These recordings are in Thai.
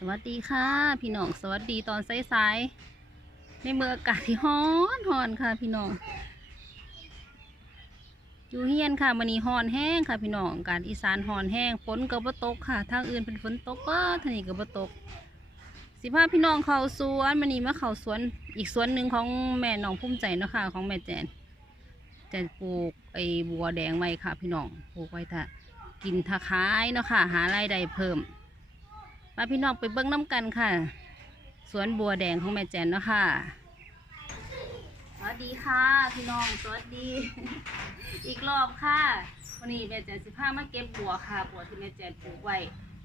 สวัสดีค่ะ พี่น้องสวัสดีตอนสายๆในเมื่ออากาศที่ร้อนร้อนค่ะ พี่น้องอยู่เฮียนค่ะมันนี้ร้อนแห้งค่ะ พี่น้องกาศอีสานร้อนแห้งฝนก็บ่ตกค่ะทางอื่นเป็นฝนตกเป้อทางนี้ก็บ่ตก สิพาพี่น้องเขาสวนมันนี้มาเขาสวนอีกสวนหนึ่งของแม่น้องพุ่มใจเนาะค่ะ ของแม่แจนแจนปลูกไอ้บัวแดงไว้ค่ะ พี่น้องปลูกไว้ถ้ากินถ้าขายเนาะค่ะ หารายได้เพิ่ม มาพี่น้องไปเบิ้งน้ำกันค่ะ สวนบัวแดงของแม่แจนเนาะค่ะ สวัสดีค่ะ พี่น้องสวัสดี อีกรอบค่ะวันนี้แม่แจนสิพามาเก็บบัวค่ะ บัวที่แม่แจนปลูกไว้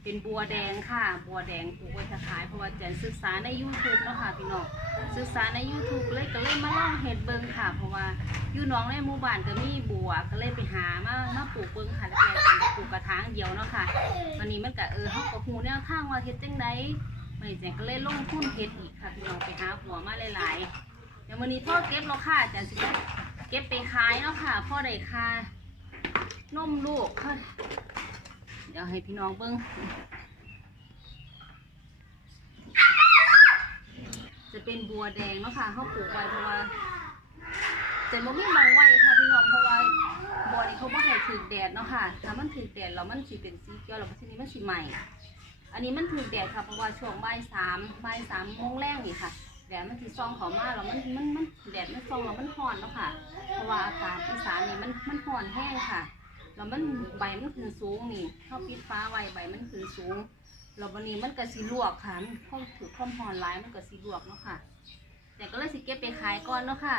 เป็นบัวแดงค่ะ บัวแดงปลูกไว้จะขายเพราะว่าแจนศึกษาใน YouTube เนาะค่ะพี่น้องศึกษาใน YouTube เลยก็เลยมาลองเห็ดเบิงค่ะ เพราะว่าอยู่น้องในหมู่บ้านก็มีบัวก็เลยไปหามามาปลูกเบิงค่ะแล้วแม่แจนก็ปลูกกระถางเดียวเนาะค่ะวันนี้มันก็เออเขาก็หูแนวทางว่าเฮ็ดจังไดวันนี้แจงก็เลยลงทุนเฮ็ดอีกค่ะพี่น้องไปหาหัวมาหลายๆเดี๋ยววันนี้พ่อเก็บแล้วค่ะแจงสิเก็บไปขายเนาะค่ะพ่อได้ค่านมลูกค่ะ เดี๋ยวให้พี่น้องเบิ่งจะเป็นบัวแดงเนาะค่ะเขาปลูกไว้เพราะว่าแต่บ่มีหมองไว้ค่ะพี่น้องเพราะว่าบัวนี่เขาบ่ให้ถึกแดดเนาะค่ะถ้ามันถึกแดดแล้วมันสิเป็นสีเขียวแล้วมันสินี้มันสิใหม่ อันนี้มันถึกแดดค่ะเพราะว่าช่วงบ่ายสามบ่ายสามโมงแรกนี่ค่ะแดดมันสิส่องเขามาแล้วมันมันมันแดดมันส่องแล้วมันร้อนเนาะค่ะ เพราะว่าอากาศอีสานนี่มันมันร้อนแห้งค่ะ แล้วมันใบมันขึ้นสูงนี่เขาปิดฟ้าไว้ใบมันขึ้นสูงแล้ววันนี้มันก็สิลวกค่ะมันเขาถือความร้อนร้ายมันก็สิลวกเนาะค่ะแต่ก็เลยสิเก็บไปขายก่อนเนาะค่ะ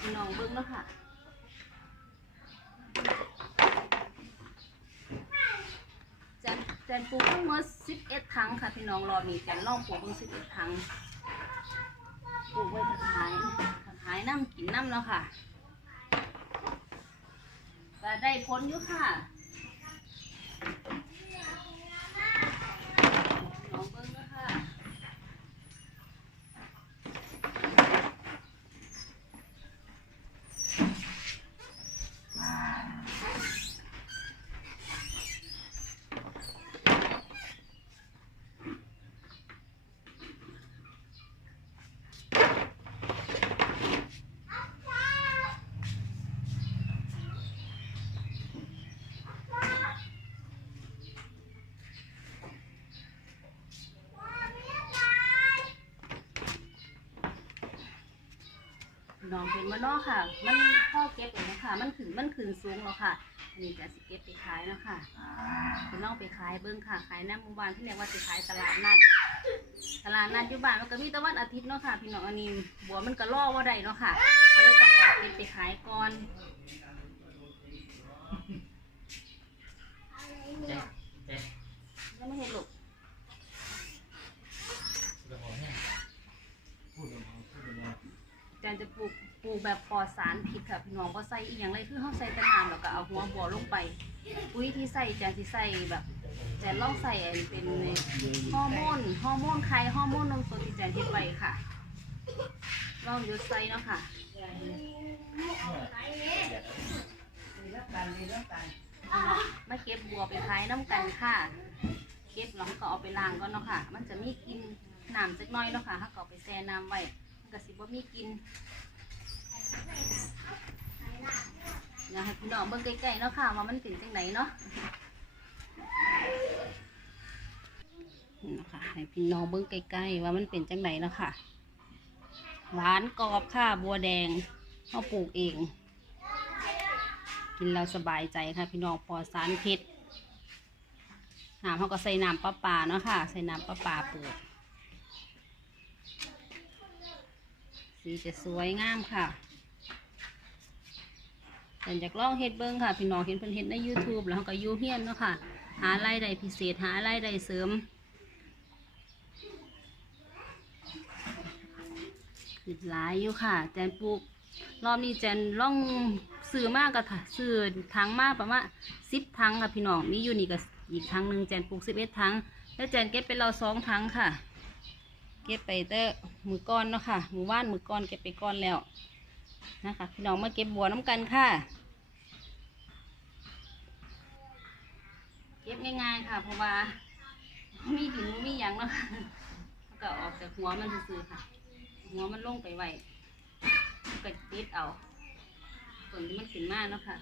พี่น้องเบิ้งเนาะค่ะแจนแจนปลูกทั้งหมด11ถังค่ะพี่น้องรอบนี้แจนลองปลูกเพิ่ง11ถังปลูกไว้จะขายจะขายน้ำกินน้ำแล้วค่ะ แต่ได้ผลอยู่ค่ะน้องเบิ้งนะค่ะ น้องเป็นมะนอค่ะ มันพ่อเก็บเลยนะคะมันขึ้นมันขึ้นสูงแล้วค่ะอันนี้จะสิเก็บไปขายแล้วค่ะเป็นน้องไปขายเบิ้งค่ะ ขายน้ำหมู่บ้านที่เรียกว่าสิขายตลาดนัด ตลาดนัดอยู่บ้านมันก็มีแต่วันอาทิตย์เนาะค่ะ พี่น้องอันนี้บัวมันก็ล่อว่าได้เนาะค่ะก็เลยต้องเอาเก็บไปขายก่อนแล้วไม่เห็นหรอกจารย์จะปลูก ปลูกแบบปลอดสารพิษค่ะพี่น้องก็ใส่อีกอย่างเลยคือเขาใส่แตะนานแล้วก็เอาหัวบัวลงไปปุ๋ยที่ใส่อาจารย์ที่ใส่แบบอาจารย์ลองใส่อันเป็นฮอร์โมนฮอร์โมนไข่ฮอร์โมนนมสดที่อาจารย์เฮ็ดไว้ค่ะลองยดใส่เนาะค่ะมาเก็บบัวไปขายน้ำกันค่ะ เก็บแล้วก็เอาไปล้างก่อนเนาะค่ะ มันจะมีกินน้ำจักน้อยเนาะค่ะถ้าก็เอไปแช่น้ำไว้มันก็สิบ่มีกิน อยากให้พี่น้องเบิ่งใกล้ๆเนาะค่ะว่ามันเป็นจังไดเนาะนี่เนาะค่ะให้พี่น้องเบิ่งใกล้ๆว่ามันเป็นจังไดเนาะค่ะ หวานกรอบค่ะบัวแดงเขาปลูกเอง กินแล้วสบายใจค่ะ พี่น้องปลอดสารพิษน้ำเขาก็ใส่น้ำประปลาเนาะค่ะ ใส่น้ำประปลาปลูกสีจะสวยงามค่ะ แต่อยากลองเฮ็ดเบิ้งค่ะ พี่น้องเห็นเพิ่นเฮ็ดใน YouTube แล้วก็ยูเฮียนเนาะค่ะ หารายได้พิเศษหารายได้เสริมคือหลายอยู่ค่ะ แจนปลูกรอบนี้แจนล่องซื้อมากกับซื้อถังมากประมาณสิบถังค่ะพี่น้องมีอยู่นี่ก็อีกถังหนึ่งแจนปลูกสิบเอ็ดถังแล้วแจนเก็บไปเราสองถังค่ะ เก็บไปเตอมือก้อนเนาะค่ะมือว่านมือก้อนเก็บไปก้อนแล้ว นะคะพี่น้องมาเก็บบัวน้ำกันค่ะ เก็บง่ายๆค่ะ เพราะว่ามีดินมีหยังเนาะค่ะแล้วก็ออกจากหัวมันซื่อๆค่ะ หัวมันลงไปไว้ก็ติดเอาส่วนที่มันขึ้นมาเนาะค่ะ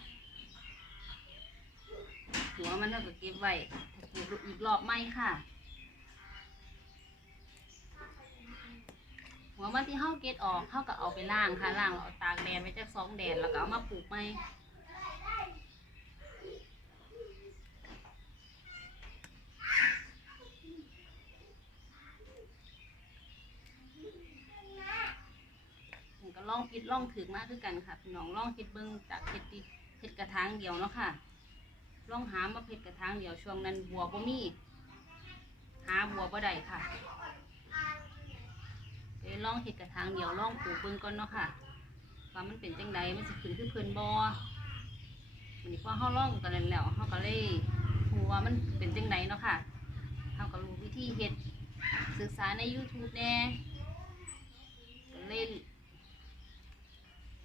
หัวมันเราก็เก็บไว้เก็บอีกรอบไหมค่ะ หัวมันที่เฮาเก็บออกเฮาก็เอาไปล้างค่ะล้างแล้วเอาตากแดดไว้จักสองแดดแล้วก็เอามาปลูกใหม่ก็ลองคิดลองถึกมากคือกันค่ะพี่น้องลองคิดเบิ้งจากเห็ดดิเห็ดกระถางเดียวเนาะค่ะลองหามาเห็ดกระถางเดียวช่วงนั้นบัวบ่มีหาบัวบ่ได้ค่ะ เลยลองเห็ดกระถางเดียวลองปลูกเบิ้งก่อนเนาะค่ะว่ามันเป็นจังใดมันสิขึ้นคือเพิ่นบ่วันนี้พอเฮาลองกันแล้วเฮาก็เลยรู้ว่ามันเป็นจังใดเนาะค่ะเฮาก็รู้วิธีเฮ็ดศึกษาใน YouTube แน่ก็เลย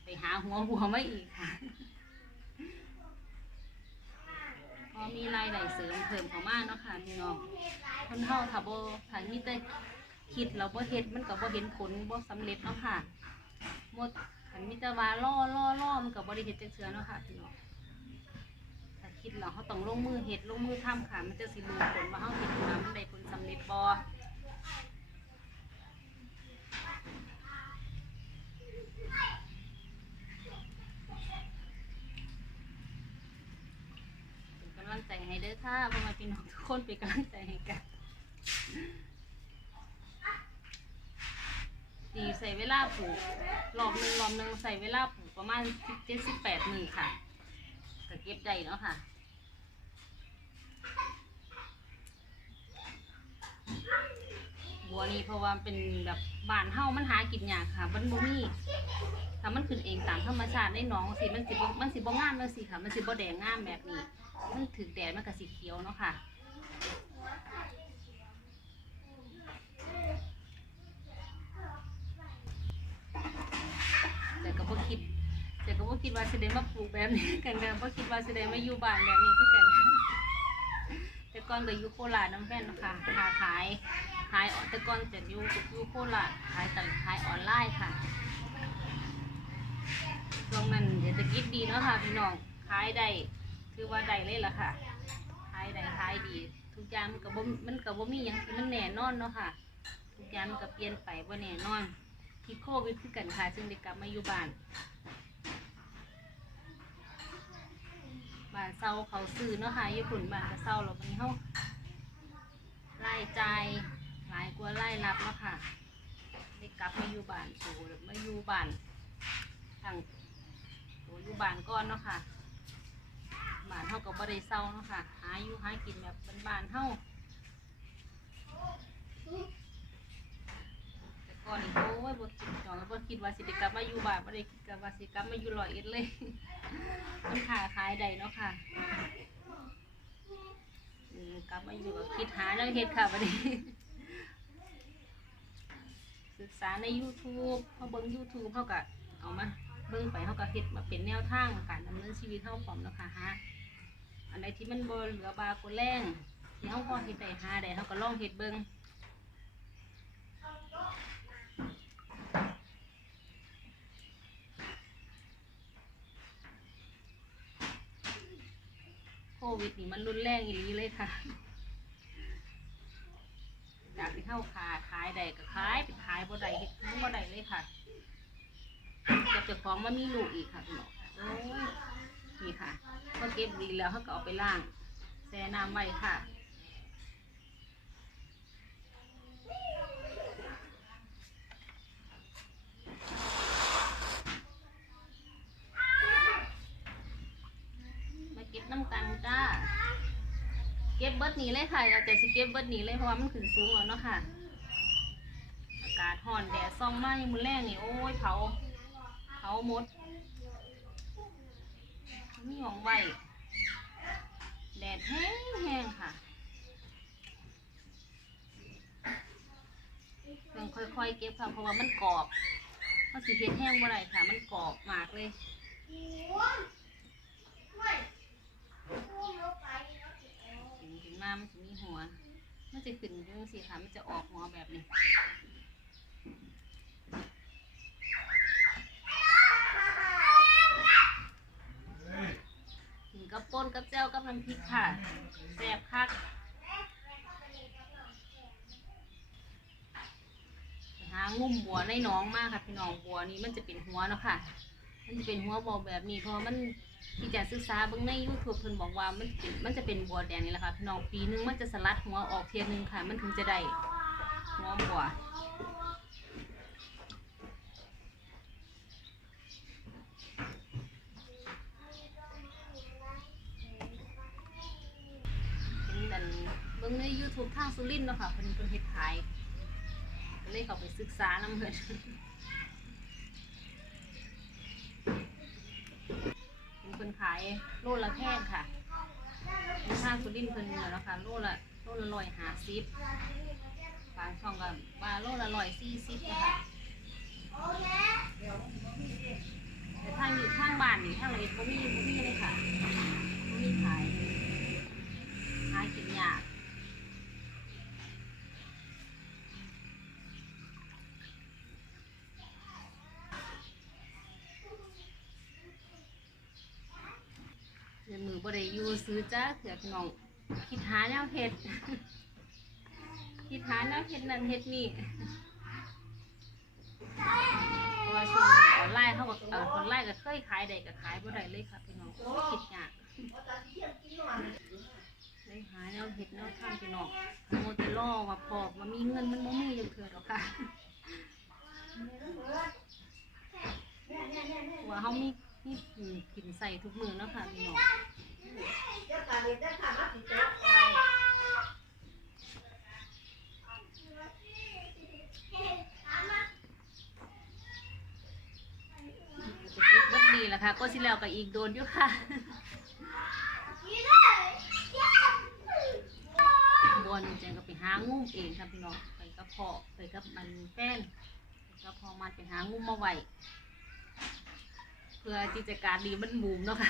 ไปหาหัวหัวมาอีกค่ะพอมีรายได้เสริมเพิ่มเข้ามาเนาะค่ะพี่น้องคนเฮาถ้าบ่ถ้ามีแต่ คิดเราบ่เฮ็ดมันก็บ่เห็นผลบ่สำเร็จเนาะค่ะหมดคันมีแต่ว่าล่อล่อล่อมันก็บ่ได้เฮ็ดจักเทื่อเนาะค่ะพี่น้องถ้าคิดแล้วเฮาต้องลงมือเฮ็ดลงมือทำค่ะ มันจะสิรู้ผลว่าเฮาเฮ็ดมามันได้ผลสำเร็จบ่เป็นกำลังใจให้เด้อค่ะพ่อแม่พี่น้องทุกคนเป็นกำลังใจให้กัน ดีใส่เวลาปลูกรอบหนึ่งรอบหนึ่งใส่เวลาปลูกประมาณสิบเจ็ดสิบแปดมือค่ะก็เก็บได้เนาะค่ะบัวนี้เพราะว่าเป็นแบบบ้านเฮามันหากินยากค่ะมันบ่มีถ้ามันขึ้นเองตามธรรมชาติในหนองสิมันสิบมันสิบ่งามเลยสิค่ะ มันสิบ่แดงงามแบบนี้มันถึกแดดมันก็สีเขียวเนาะค่ะ แต่ก็บ่คิด แต่ ก็บ่คิดว่าสิได้มาปลูกแบบนี้กันแต่บ่คิดว่าสิได้มาอยู่บ้านแบบนี้คือกันแต่ก่อนก็อยู่โคราชน้ำแฟนเนาะค่ะค้าขายขายออนแต่ก่อนจะอยู่อยู่โคราชขายแต่ขายออนไลน์ค่ะช่วงนั้นเศรษฐกิจดีเนาะค่ะพี่น้องขายได้คือว่าได้เลยล่ะค่ะขายได้ขายดี ทุกอย่างมันก็บ่มันก็บ่มีหยังที่มันแน่นอนเนาะค่ะ ทุกอย่างมันก็เปลี่ยนไปบ่แน่นอนที่โควิดคือกันค่ะจึงได้กลับมาอยู่บ้าน บานเซาเขาซื้อเนาะค่ะญี่ปุ่นบานก็เซาแล้ววันนี้เฮารายจ่ายหลายกว่ารายรับเนาะค่ะได้กลับมาอยู่บ้านสู่มาอยู่บ้านทางโอยู่บ้านก่อนเนาะค่ะบ้านเฮาก็บ่ได้เซาเนาะค่ะหาอยู่หากินแบบบ้านๆเฮาแต่ ก่อนโอ้ยบ่คิดจองบ่คิดว่าสิได้กลับมาอยู่บ้านบ่ได้คิดกับว่าสิกลับมาอยู่ร้อยเอ็ดเลยมันขาขายได้เนาะค่ะอืมกลับมาอยู่กับคิดหาเรื่อเฮ็ดค่ะวันนี้ศึกษาใน YouTube เขาเบิ่ง YouTube เขาก็เอามาเบิ่งไปเขาก็เฮ็ดมาเป็นแนวทางการดำเนินชีวิตเฮาพร้อมเนาะค่ะฮะอันใดที่มันบ่เหลือบากคนแรงที่เฮาพอเฮ็ดได้หาได้เฮาก็ลองเฮ็ดเบิ่ง ควิดนี่มันรุนแรงอีหลีเลยค่ะ จากที่เข้าขาขายใดก็ขายไปขายบ่ใดเห็ดทั้งบ่ใดเลยค่ะเก็บเจ้าของมามีลูกอีกค่ะคุณหมอโอ้ยนี่ค่ะก็เก็บดีแล้วเขาก็เอาไปล่างแช่น้ำไว้ค่ะ มาเก็บน้ำกันจ้า เก็บเบิร์ดหนีเลยค่ะเราจะสิเก็บเบิร์ดหนีเลยเพราะว่ามันขึ้นสูงแล้วเนาะค่ะ อากาศห่อนแดดส่องมาอย่างมือแรกนี่โอ้ยเผาเผาหมดมีหองไว้แดดแห้งแห้งค่ะต้องค่อยๆเก็บค่ะเพราะว่ามันกรอบเพราะสิเฮ็ดแห้งบ่อได้ค่ะ มันกรอบมากเลยถึงถึง มามันจะมีหัว มันจะขึ้นอยังสิค่ะมันจะออกหัวแบบนี้กับป่นกับแจ่วกับน้ำพริกค่ะแซ่บคักหางุ่มบัวในน้องมากค่ะพี่น้องบัวนี้มันจะเป็นหัวเนาะค่ะ มันจะเป็นหัวบัวแบบนี้เพราะมัน ที่จะศึกษาเบิ่งใน YouTube เพิ่นบอกว่ามันเป็นมันจะเป็นบัวแดงนี่แหละค่ะพี่น้องปีหนึงมันจะสลัดหัวออกเทียหนึงค่ะ มันถึงจะได้หัวบัวเป็นดันเบิ่งใน YouTube ทางสุรินทร์เนาะค่ะเพิ่นเพิ่นเฮ็ดขายก็เลยเข้าไปศึกษานำเพิ่น เพิ่นขายโลละแพงค่ะในทางสุรินทร์เพิ่นเนี่ยนะคะโลละโลละร้อยห้าสิบบาช่องก็ปลาโลละร้อยสี่สิบนะคะแต่ทางอยู่ทางบ้านนี่ทางไหนก็มีก็มีเลยค่ะก็มีขายหากินยากเดี๋ยวมือ บ่ได้อยู่ซื้อจ้าเถื่อนน้อง คิดหาแนวเฮ็ด คิดหาแนวเฮ็ดนั่นเฮ็ดนี่เพราะว่าช่วงนี้ออนไลน์เขาก็เออออนไลน์ก็เคยขายได้ก็ขายบ่ได้เลยค่ะพี่น้องคิดยากเลยหาแนวเห็ดแนวทำพี่น้องโมเตล่อว่าพอกมามีเงินมันบ่มีอย่างเถื่อหรอกค่ะว่าเขามีมีกินกินใส่ทุกมือเนาะค่ะพี่น้อง จะเก็บเบัดดีแหละค่ะก็สิแล้วก็อีกโดนอยู่ค่ะบอลเจงก็ไปหางุ้มเองครับพี่น้องไปกับพ่อไปกับมันแป้นกับพ่อมาไปหางุ้มมาไว้เพื่อที่จการดีมันหมุมเนาะค่ะ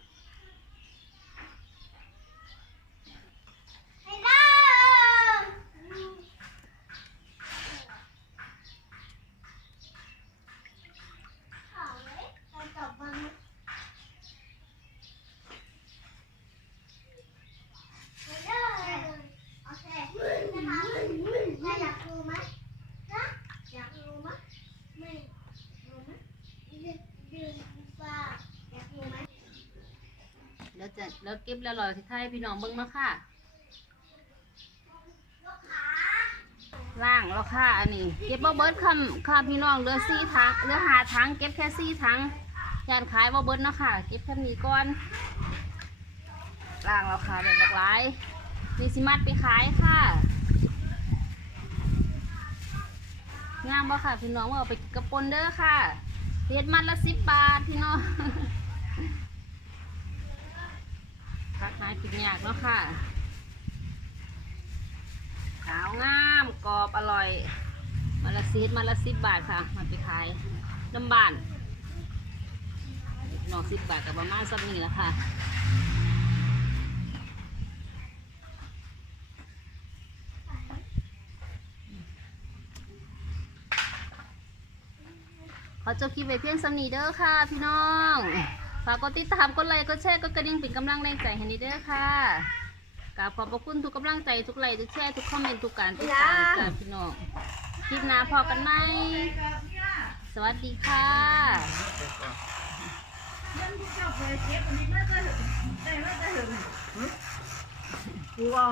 แล้วจะแล้วเก็บแล้วลอยที่ไทยพี่น้องเบิ่งเนาะค่ะ ล่างแล้วค่ะอันนี้ เก็บบ่เบิดคำค่ะพี่น้องเหลือสี่ถังเหลือหาถังเก็บแค่สี่ถังยานขายบ่เบิดเนาะค่ะ เก็บแค่นี้ก่อน ล่างแล้วค่ะเดี๋ยวบอกหลายมีสิมัดไปขายค่ะงามบ่ค่ะ พี่น้องว่าเอาไปกระปนเด้อค่ะเฮ็ดมัดละสิบบาทพี่น้อง พักหายกินยากเนาะค่ะ ขาวงามกรอบอร่อย มาละสิบมาละสิบบาทค่ะ มาไปขายน้ำบานหนอสิบบาทกับประมาณสักนี้แหละค่ะขอจบคลิปไว้เพียงสำนีเด้อค่ะ พี่น้อง ฝากกดติดตามกดไลค์กดแชร์กดกระดิ่งเป็นกำลังแรงใจให้นิเด้อค่ะกราบขอบพระคุณทุกกำลังใจทุกไลค์ทุกแชร์ทุกคอมเมนต์ทุกการติดตามจ้าพี่น้องคลิปหน้าพอกันไหมสวัสดีค่ะกูเอา